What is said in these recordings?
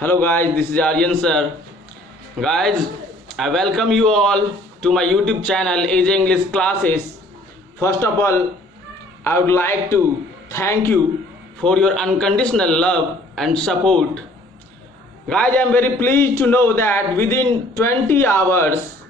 Hello guys, this is Aryan sir. Guys, I welcome you all to my YouTube channel AJ English Classes. First of all, I would like to thank you for your unconditional love and support. Guys, I am very pleased to know that within 20 hours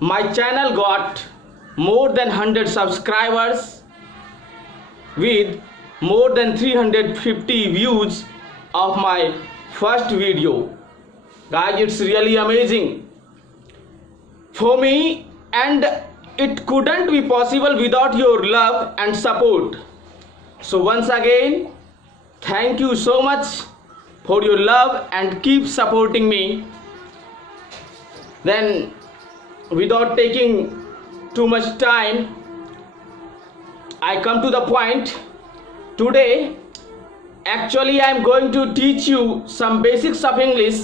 my channel got more than 100 subscribers with more than 350 views of my first video. Guys, it's really amazing for me, and it couldn't be possible without your love and support. So once again, thank you so much for your love and keep supporting me. Then, without taking too much time, I come to the point. Today actually I am going to teach you some basics of English.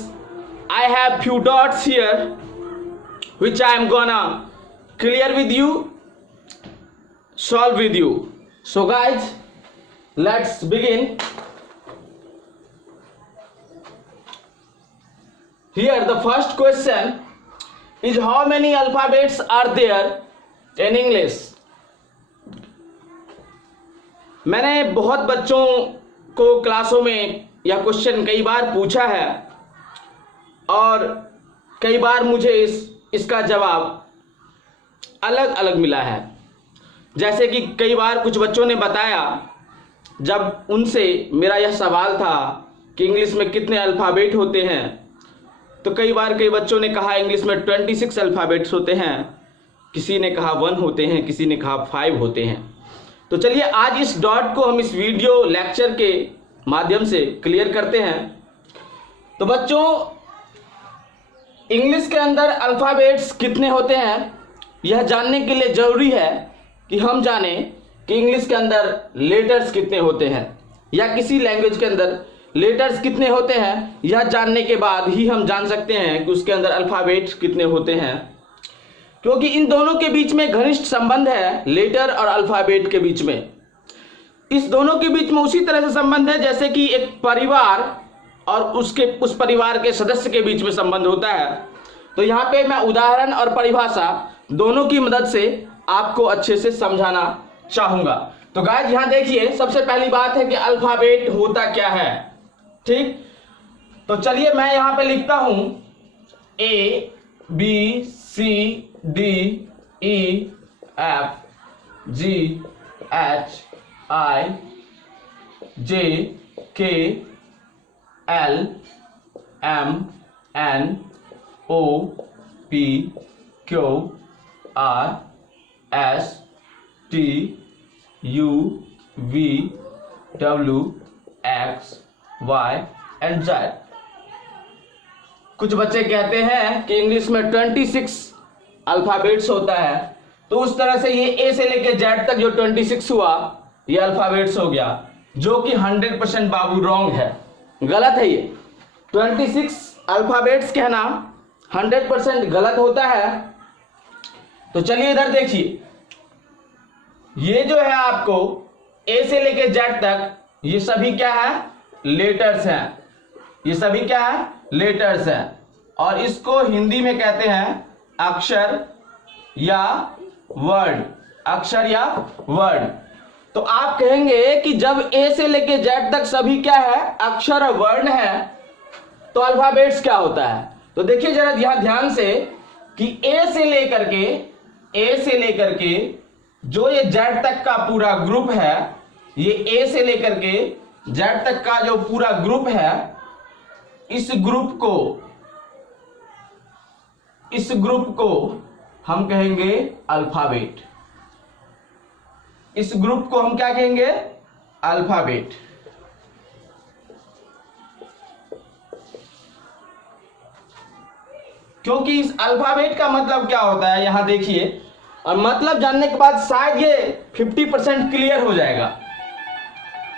I have few dots here which I am gonna clear with you, solve with you. So guys, let's begin. Here the first question is, how many alphabets are there in English? मैंने बहुत बच्चों को क्लासों में यह question कई बार पूछा है और कई बार मुझे इसका जवाब अलग अलग मिला है। जैसे कि कई बार कुछ बच्चों ने बताया, जब उनसे मेरा यह सवाल था कि इंग्लिश में कितने अल्फ़ाबेट होते हैं, तो कई बार कई बच्चों ने कहा इंग्लिश में 26 अल्फ़ाबेट्स होते हैं, किसी ने कहा 1 होते हैं, किसी ने कहा 5 होते हैं। तो चलिए आज इस डॉट को हम इस वीडियो लेक्चर के माध्यम से क्लियर करते हैं। तो बच्चों, इंग्लिश के अंदर अल्फ़ाबेट्स कितने होते हैं यह जानने के लिए ज़रूरी है कि हम जानें कि इंग्लिश के अंदर लेटर्स कितने होते हैं, या किसी लैंग्वेज के अंदर लेटर्स कितने होते हैं। यह जानने के बाद ही हम जान सकते हैं कि उसके अंदर अल्फ़ाबेट्स कितने होते हैं, क्योंकि इन दोनों के बीच में घनिष्ठ संबंध है, लेटर और अल्फ़ाबेट के बीच में। इस दोनों के बीच में उसी तरह से संबंध है जैसे कि एक परिवार और उस परिवार के सदस्य के बीच में संबंध होता है। तो यहाँ पे मैं उदाहरण और परिभाषा दोनों की मदद से आपको अच्छे से समझाना चाहूँगा। तो गाइस यहाँ देखिए, सबसे पहली बात है कि अल्फ़ाबेट होता क्या है। ठीक, तो चलिए मैं यहाँ पे लिखता हूँ ABCDEFGHIJKLMNOPQRSTUVWXY एंड Z। कुछ बच्चे कहते हैं कि इंग्लिश में 26 अल्फ़ाबेट्स होता है, तो उस तरह से ये ए से लेके जेड तक जो 26 हुआ ये अल्फ़ाबेट्स हो गया, जो कि 100% बाबू रॉन्ग है, गलत है। ये 26 अल्फ़ाबेट्स कहना 100% गलत होता है। तो चलिए इधर देखिए, ये जो है आपको ए से लेके जेड तक ये सभी क्या है, लेटर्स हैं। ये सभी क्या है, लेटर्स हैं, और इसको हिंदी में कहते हैं अक्षर या वर्ड। अक्षर या वर्ड। तो आप कहेंगे कि जब ए से लेके जेड तक सभी क्या है, अक्षर और वर्ण है, तो अल्फाबेट्स क्या होता है। तो देखिए जरा यहां ध्यान से कि ए से लेकर के जो ये जेड तक का पूरा ग्रुप है, ये ए से लेकर के जेड तक का जो पूरा ग्रुप है, इस ग्रुप को हम कहेंगे अल्फाबेट। इस ग्रुप को हम क्या कहेंगे, अल्फाबेट। क्योंकि इस अल्फाबेट का मतलब क्या होता है यहां देखिए, और मतलब जानने के बाद शायद ये 50% क्लियर हो जाएगा।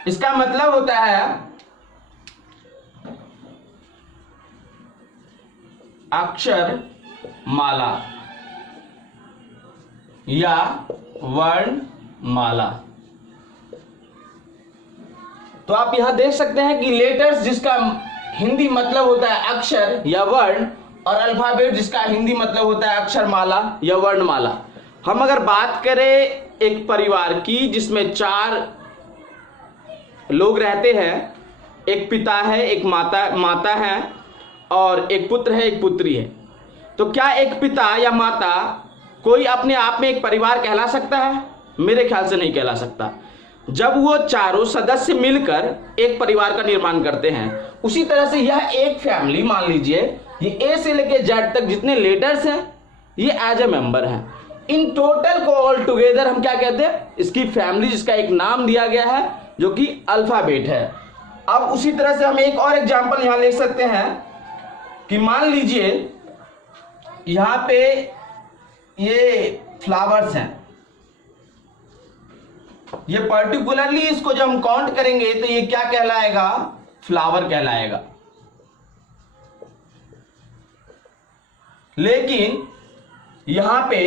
इसका मतलब होता है अक्षर माला या वर्ण माला। तो आप यहां देख सकते हैं कि लेटर्स जिसका हिंदी मतलब होता है अक्षर या वर्ण, और अल्फाबेट जिसका हिंदी मतलब होता है अक्षरमाला या वर्णमाला। हम अगर बात करें एक परिवार की जिसमें 4 लोग रहते हैं, एक पिता है, एक माता है और एक पुत्र है, एक पुत्री है, तो क्या एक पिता या माता कोई अपने आप में एक परिवार कहला सकता है? मेरे ख्याल से नहीं कहला सकता। जब वो चारों सदस्य मिलकर एक परिवार का निर्माण करते हैं, उसी तरह से यह एक फैमिली, मान लीजिए ये ए से लेके जेड तक जितने लेटर्स हैं ये एज ए मेंबर हैं। इन टोटल को ऑल टुगेदर हम क्या कहते हैं? इसकी फैमिली, जिसका एक नाम दिया गया है जो कि अल्फाबेट है। अब उसी तरह से हम एक और एग्जांपल यहां ले सकते हैं कि मान लीजिए यहां पे ये फ्लावर्स हैं, ये पर्टिकुलरली इसको जब हम काउंट करेंगे तो ये क्या कहलाएगा? फ्लावर कहलाएगा। लेकिन यहां पे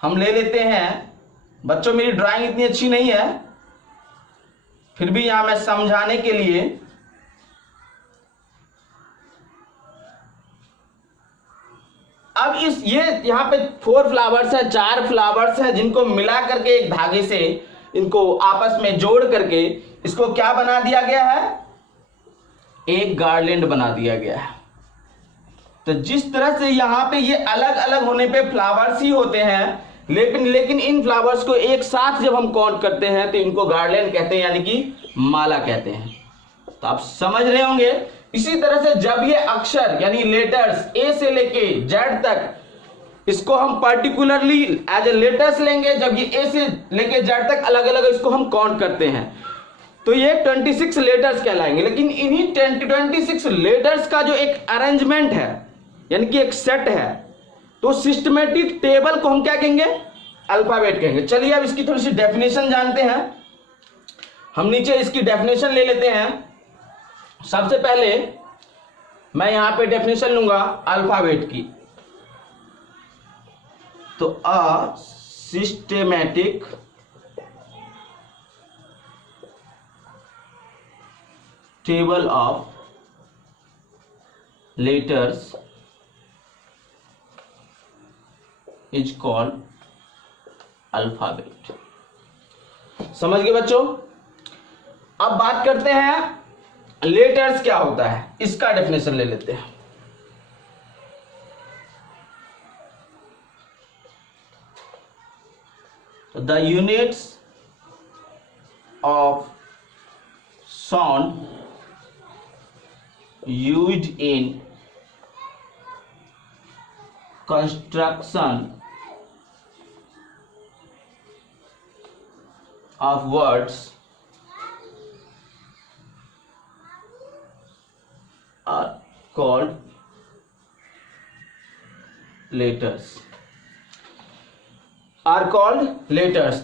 हम ले लेते हैं, बच्चों मेरी ड्राइंग इतनी अच्छी नहीं है, फिर भी यहां मैं समझाने के लिए अब ये यहां पे 4 फ्लावर्स है, 4 फ्लावर्स है, जिनको मिला करके एक धागे से इनको आपस में जोड़ करके इसको क्या बना दिया गया है? एक गार्लैंड बना दिया गया है। तो जिस तरह से यहां पे ये अलग अलग होने पे फ्लावर्स ही होते हैं, लेकिन इन फ्लावर्स को एक साथ जब हम काउंट करते हैं तो इनको गार्लैंड कहते हैं, यानी कि माला कहते हैं। तो आप समझ रहे होंगे। इसी तरह से जब ये अक्षर यानी लेटर्स ए से लेके जेड तक, इसको हम पर्टिकुलरली एज ए लेटर्स लेंगे, जब ये ए से लेके जेड तक अलग अलग इसको हम काउंट करते हैं तो ये 26 लेटर्स कहलाएंगे। लेकिन इन्हीं 26 लेटर्स का जो एक अरेंजमेंट है, यानी कि एक सेट है, तो सिस्टमेटिक टेबल को हम क्या कहेंगे? अल्फाबेट कहेंगे। चलिए अब इसकी थोड़ी सी डेफिनेशन जानते हैं। हम नीचे इसकी डेफिनेशन ले लेते हैं। सबसे पहले मैं यहां पे डेफिनेशन लूंगा अल्फाबेट की। तो a systematic table of letters is called alphabet. समझ गए बच्चों? अब बात करते हैं लेटर्स क्या होता है, इसका डेफिनेशन ले लेते हैं। The units of sound used in construction of words are called letters।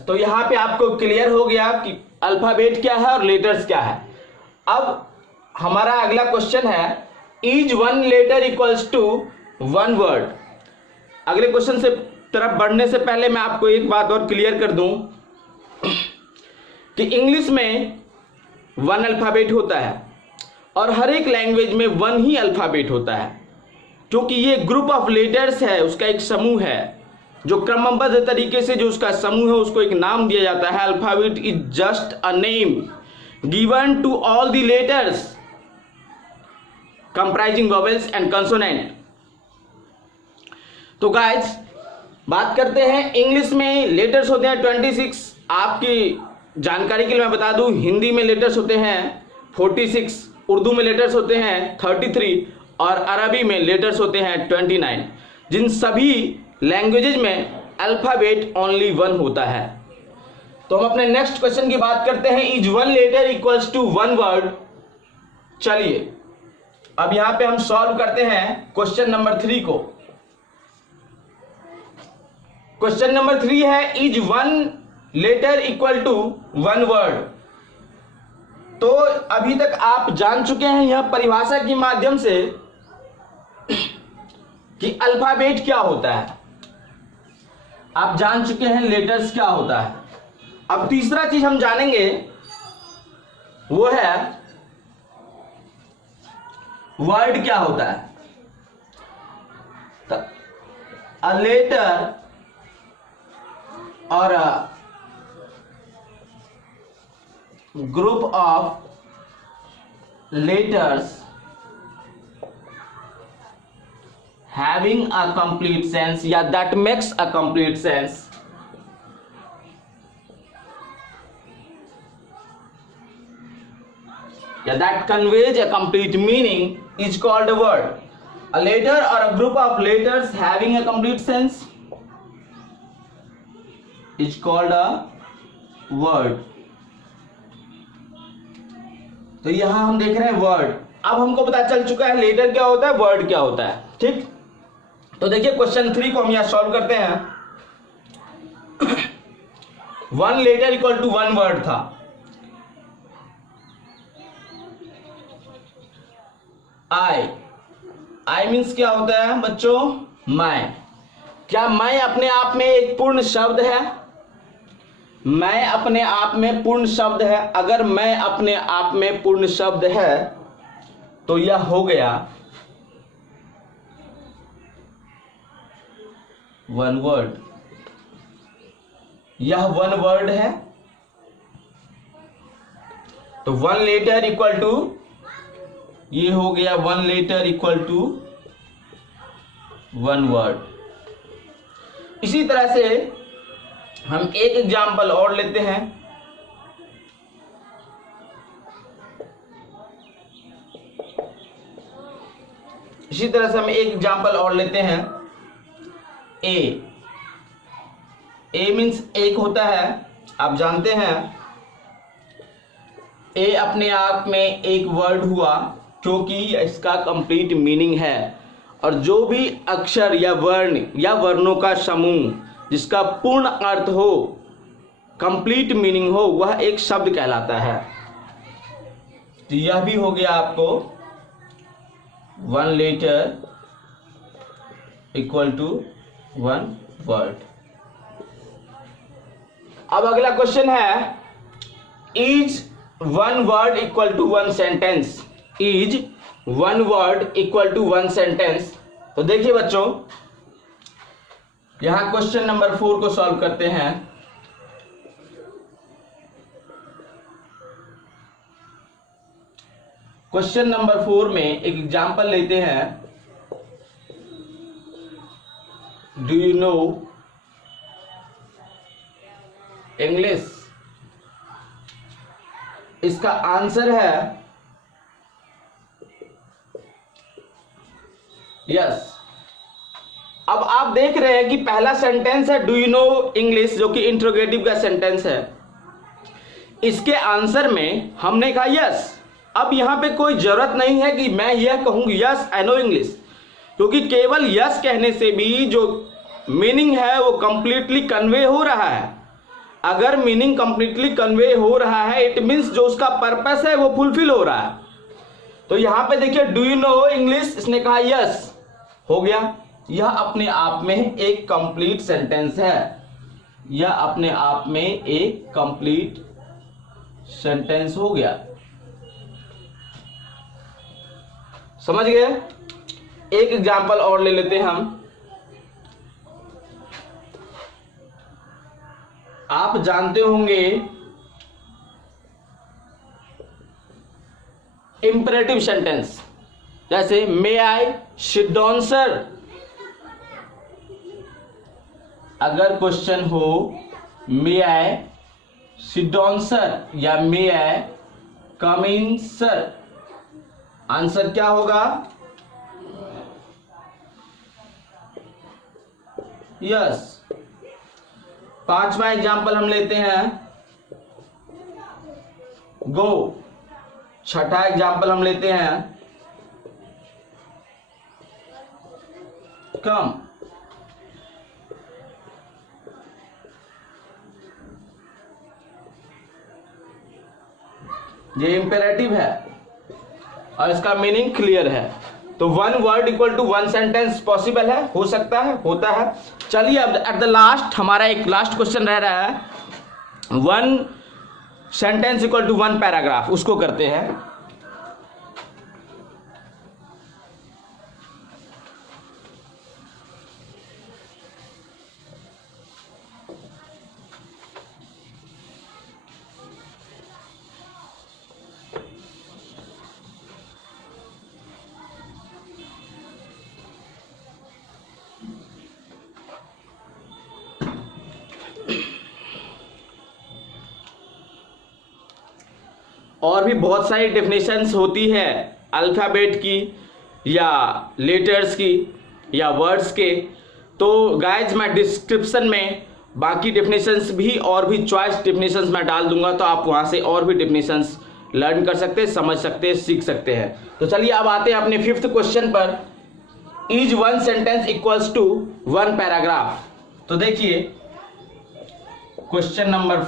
तो यहां पे आपको क्लियर हो गया कि अल्फाबेट क्या है और लेटर्स क्या है। अब हमारा अगला क्वेश्चन है, is 1 letter equals to 1 word. अगले क्वेश्चन से तरफ बढ़ने से पहले मैं आपको एक बात और क्लियर कर दूं कि इंग्लिश में 1 अल्फाबेट होता है और हर एक लैंग्वेज में 1 ही अल्फाबेट होता है, क्योंकि ये ग्रुप ऑफ लेटर्स है, उसका एक समूह है, जो क्रमबद्ध तरीके से जो उसका समूह है उसको एक नाम दिया जाता है। Alphabet is just a name given to all the letters comprising vowels and consonant. तो गाइस बात करते हैं, इंग्लिश में लेटर्स होते हैं 26। आपकी जानकारी के लिए मैं बता दूं, हिंदी में लेटर्स होते हैं 46, उर्दू में लेटर्स होते हैं 33 और अरबी में लेटर्स होते हैं 29। जिन सभी लैंग्वेजेज में अल्फाबेट ओनली 1 होता है। तो हम अपने नेक्स्ट क्वेश्चन की बात करते हैं, is 1 letter equals to 1 word. चलिए अब यहां पे हम सॉल्व करते हैं क्वेश्चन नंबर 3 को। क्वेश्चन नंबर 3 है, is 1 letter equal to 1 word. तो अभी तक आप जान चुके हैं यह परिभाषा के माध्यम से कि अल्फाबेट क्या होता है, आप जान चुके हैं लेटर्स क्या होता है। अब तीसरा चीज हम जानेंगे वो है वर्ड क्या होता है। तो अ लेटर और a group of letters having a complete sense या that makes a complete sense या that conveys a complete meaning is called a word. A letter or a group of letters having a complete sense is called a word. तो यहां हम देख रहे हैं word. अब हमको पता चल चुका है लेटर क्या होता है, वर्ड क्या होता है। ठीक, तो देखिए क्वेश्चन 3 को हम यहां सॉल्व करते हैं। 1 लेटर इक्वल टू 1 वर्ड था। आई मीन्स क्या होता है बच्चों, मैं। क्या मैं अपने आप में एक पूर्ण शब्द है? मैं अपने आप में पूर्ण शब्द है। अगर मैं अपने आप में पूर्ण शब्द है तो यह हो गया 1 वर्ड। यह 1 वर्ड है। तो 1 लेटर इक्वल टू, ये हो गया 1 लेटर इक्वल टू 1 वर्ड। इसी तरह से हम एक एग्जाम्पल और लेते हैं। इसी तरह से हम एक एग्जाम्पल और लेते हैं। ए मीन्स एक होता है, आप जानते हैं। ए अपने आप में एक वर्ड हुआ क्योंकि इसका कंप्लीट मीनिंग है। और जो भी अक्षर या वर्ण या वर्णों का समूह जिसका पूर्ण अर्थ हो, कंप्लीट मीनिंग हो, वह एक शब्द कहलाता है। तो यह भी हो गया आपको 1 लेटर इक्वल टू 1 वर्ड। अब अगला क्वेश्चन है, is 1 word equal to 1 sentence? Is 1 word equal to 1 sentence? तो देखिए बच्चों, यहां क्वेश्चन नंबर 4 को सॉल्व करते हैं। क्वेश्चन नंबर 4 में एक एग्जांपल लेते हैं। Do you know English? इसका आंसर है यस। अब आप देख रहे हैं कि पहला सेंटेंस है डू यू नो इंग्लिश, जो कि इंट्रोगेटिव का सेंटेंस है। इसके आंसर में हमने कहा यस। अब यहां पे कोई जरूरत नहीं है कि मैं यह कहूं यस आई नो इंग्लिश, क्योंकि केवल यस कहने से भी जो मीनिंग है वो कंप्लीटली कन्वे हो रहा है। अगर मीनिंग कंप्लीटली कन्वे हो रहा है, इट मीन्स जो उसका पर्पस है वो फुलफिल हो रहा है। तो यहां पे देखिए डू यू नो इंग्लिश, इसने कहा यस, हो गया। यह अपने आप में एक कंप्लीट सेंटेंस है। यह अपने आप में एक कंप्लीट सेंटेंस हो गया। समझ गए? एक एग्जांपल और ले लेते हैं हम। आप जानते होंगे इंपरेटिव सेंटेंस, जैसे मे आई सिट डाउन सर। अगर क्वेश्चन हो मे आई सिट डाउन सर या मे आई कम इन सर, आंसर क्या होगा? यस। 5वां एग्जाम्पल हम लेते हैं, गो। 6ठा एग्जाम्पल हम लेते हैं, कम। ये इंपेरेटिव है और इसका मीनिंग क्लियर है। तो 1 word equal to 1 sentence possible है, हो सकता है, होता है। चलिए अब एट द लास्ट हमारा एक लास्ट क्वेश्चन रह रहा है। 1 सेंटेंस इक्वल टू 1 पैराग्राफ, उसको करते हैं। और भी बहुत सारी डेफिनेशंस होती है अल्फ़ाबेट की या लेटर्स की या वर्ड्स के। तो गाइज मैं डिस्क्रिप्शन में बाकी डेफिनेशंस भी और भी चॉइस डेफिनेशंस मैं डाल दूंगा, तो आप वहां से और भी डेफिनेशंस लर्न कर सकते हैं, समझ सकते हैं, सीख सकते हैं। तो चलिए अब आते हैं अपने 5th क्वेश्चन पर। Is 1 sentence equals to 1 paragraph. तो देखिए क्वेश्चन नंबर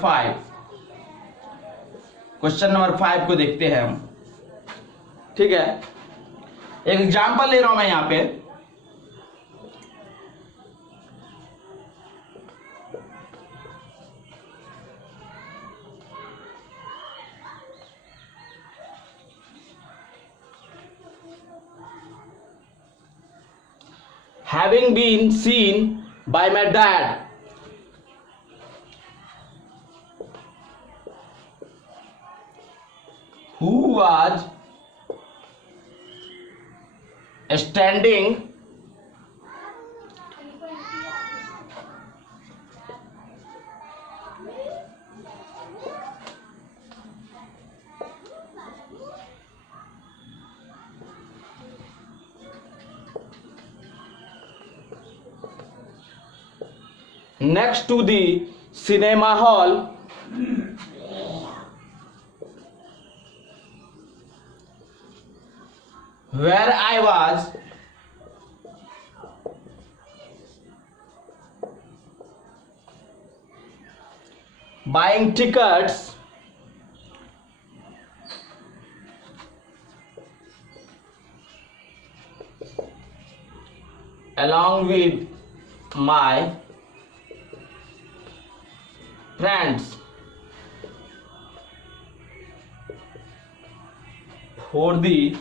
5 को देखते हैं हम। ठीक है, एक एग्जांपल ले रहा हूं मैं यहां पे। Having been seen by my dad, who was standing next to the cinema hall where I was buying tickets along with my friends for the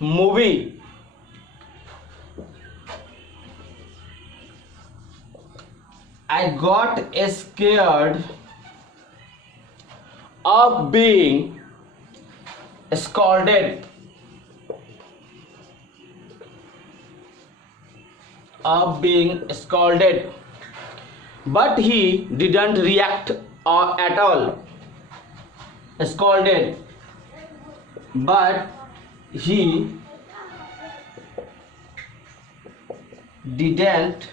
movie. I got scared of being scolded. But he didn't react at all. Scolded, but he didn't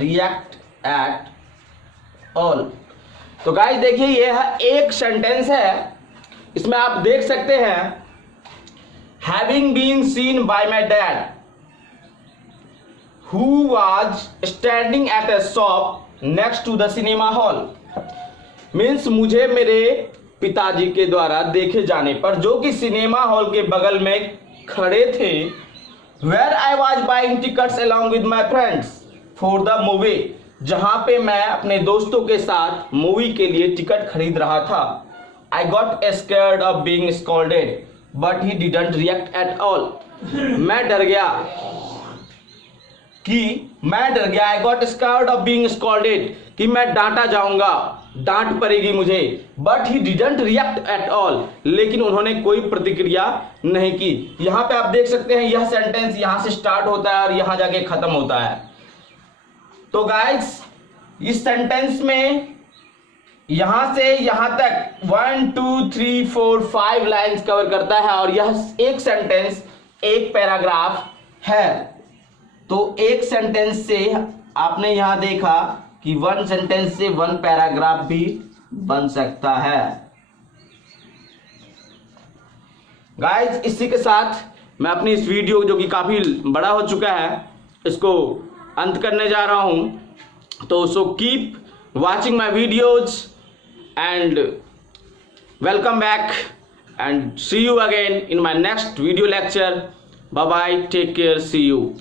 react at all. तो guys देखिए, ये एक sentence है, इसमें आप देख सकते हैं having been seen by my dad who was standing at a shop next to the cinema hall। Means मुझे मेरे पिताजी के द्वारा देखे जाने पर, जो कि सिनेमा हॉल के बगल में खड़े थे। Where I was buying tickets along with my friends for the movie, जहां पे मैं अपने दोस्तों के साथ मूवी के लिए टिकट खरीद रहा था। I got scared of being scolded, but he didn't react at all। मैं डर गया I got scared of being scolded, कि मैं डांटा जाऊंगा, डांट पड़ेगी मुझे। But he didn't react at all, लेकिन उन्होंने कोई प्रतिक्रिया नहीं की। यहां पे आप देख सकते हैं यह सेंटेंस यहां से स्टार्ट होता है और यहां जाके खत्म होता है। तो गाइस इस सेंटेंस में यहां से यहां तक 1 2 3 4 5 लाइंस कवर करता है, और यह एक सेंटेंस एक पैराग्राफ है। तो एक सेंटेंस से आपने यहां देखा कि 1 सेंटेंस से 1 पैराग्राफ भी बन सकता है। गाइस इसी के साथ मैं अपनी इस वीडियो, जो कि काफी बड़ा हो चुका है, इसको अंत करने जा रहा हूं। तो so keep watching my videos and welcome back and see you again in my next video lecture. Bye bye, take care, see you.